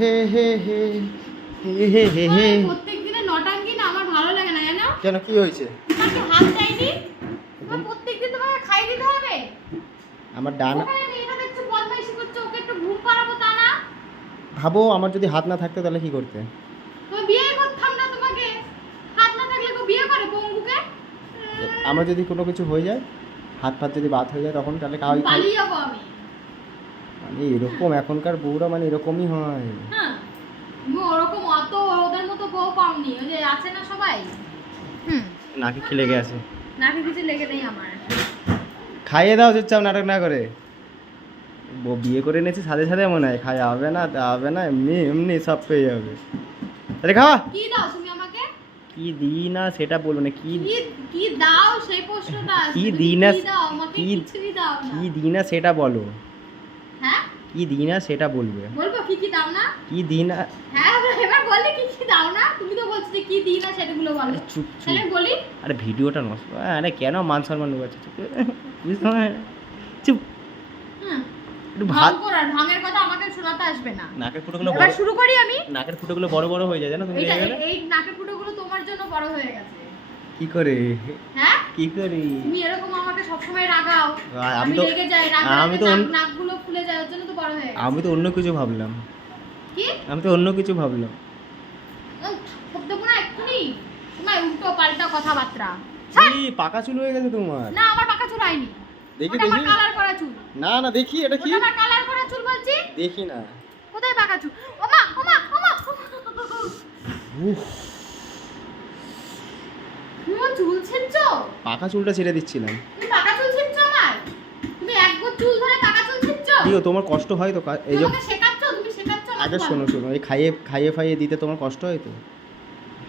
হে হে হে হে হে হে হে প্রত্যেক নটাঙ্গি না আমার ভালো লাগে না জানো? কেন কি হয়েছে? তোমাকে হাত দেয়নি? তোমার প্রত্যেকদিন তোমাকে খাই দিতে হবে? আমার ডান ওখানে মেয়েটা বদমাইশি করছ ওকে একটু ঘুম পাড়াবো তা না? ভাবো আমার যদি হাত না থাকতো তাহলে কি করতে? তুমি বিয়ে করতাম না তোমাকে? হাত না থাকলে কেউ বিয়ে করে পঙ্গুকে? আমার যদি কোনো কিছু হয়ে যায় হাত ফাত যদি বাদ হয়ে যায় তখন তাহলে কাউ পালিয়ে যাব আমি। মানে এরকম এখনকার বউরা মানে এরকমই হয়। হ্যাঁ ওরকম অত ওদের মতো বউ পাওনি। ওই যে আছে না সবাই? হুম। নাকি খেলে গেছে নাকি কিছু লেগে নেই আমার। খাইয়ে দাও চুপচাপ নাটক না করে। বউ বিয়ে করে এনেছি সাথে সাথে মনে হয় খাওয়া হবে না তা হবে না এমনি এমনি সব পেয়ে যাবে। আরে খাওয়া। কি দাও তুমি আমাকে? কি দিই না সেটা বলব না কি কি কি দাও সেই প্রশ্নটা? কি দিই না- কি দাও আমাকে কি- কিছুই দাও কি দিই না সেটা বলো। কি দিই না সেটা বলবে। বলব কি কি দাও না? কি দিই না? হ্যাঁ এবার বললে কি কি দাও না? তুমি তো বলছো যে কি দিই না সেটাগুলো বলো। চুপ চুপ। তাহলে বলি। আরে ভিডিওটা নষ্ট। আরে কেন মান সম্মান চুপ বুঝতে চুপ। ভাত করার ঢঙের কথা আমাকে শোনাতে আসবে না। নাকের ফুটোগুলো এবার শুরু করি আমি। নাকের ফুটোগুলো বড় বড় হয়ে যায় জানো তুমি গেলে? এই নাকের ফুটোগুলো তোমার জন্য বড় হয়ে গেছে। কি করে? হ্যাঁ? কি করে? তুমি এরকম আমাকে সবসময় রাগাও। আমি তো রেগে যাই রাগে আমি তো নাকগুলো ফুলে যায় জন্য তো বড় হয়ে আমি তো অন্য কিছু ভাবলাম। কি? আমি তো অন্য কিছু ভাবলাম। না এক্ষুনি তোমার উল্টো পাল্টা কথাবার্তা। কি? পাকা চুল হয়ে গেছে তোমার? না আমার পাকা চুল হয়নি। দেখি ওটা আমার দেখি। কালার করা চুল। না না দেখি এটা কি? আমার কালার করা চুল বলছি। দেখি না। কোথায় পাকা চুল? ওমা ওমা ওমা। উফ, চুল ছিঁড়ছো পাকা চুলটা ছেড়ে দিচ্ছিলাম তুমি পাকা চুল ছিঁড়ছো আমার তুমি এক গো চুল ধরে পাকা চুল ছিঁড়ছো দিও তোমার কষ্ট হয় তো এই যে শেখাচ্ছ তুমি শেখাচ্ছ আগে শোনো শোনো এই খাইয়ে খাইয়ে ফাইয়ে দিতে তোমার কষ্ট হয় তো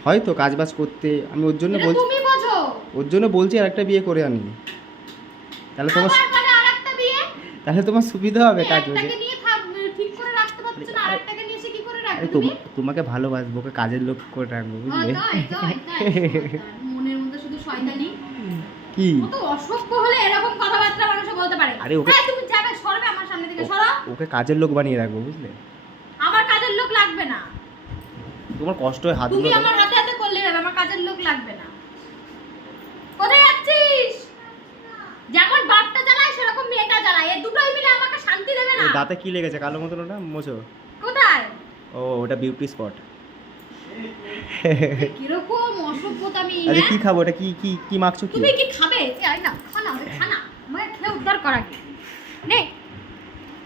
হয়তো কাজ বাজ করতে আমি ওর জন্য বলছি তুমি বোঝো ওর জন্য বলছি আরেকটা বিয়ে করে আনি তাহলে তোমার মানে আরেকটা বিয়ে তাহলে তোমার সুবিধা হবে কাজ বুঝে তোমাকে ভালোবাসবো কাজের লোক করে রাখব বুঝলে শয়তান। কি? অসভ্য হলে এরকম কথাবার্তা মানুষ বলতে পারে। আরে ওকে- তুমি যাবে সরবে আমার সামনে থেকে সরো। ওকে কাজের লোক বানিয়ে রাখব বুঝলে? আমার কাজের লোক লাগবে না। তোমার কষ্ট হয় হাতগুলো তুমি আমার হাতে হাতে করলে হবে আমার কাজের লোক লাগবে না। কোথায় যাচ্ছিস? যেমন বাপটা জ্বালায় সেরকম মেয়েটা জ্বালায়। এই দুটোই মিলে আমাকে শান্তি দেবে না। দাঁতে কি লেগেছে? কালো মতন ওটা? মোছো কোথায়? ও ওটা বিউটি স্পট কীরকম অসভ্যতামি আরে হ্যাঁ? কি খাব? এটা কি কি কি মাখছো কি? তুমি কি খাবে? এই না খা না খা না আমাকে খেয়ে উদ্ধার করা নে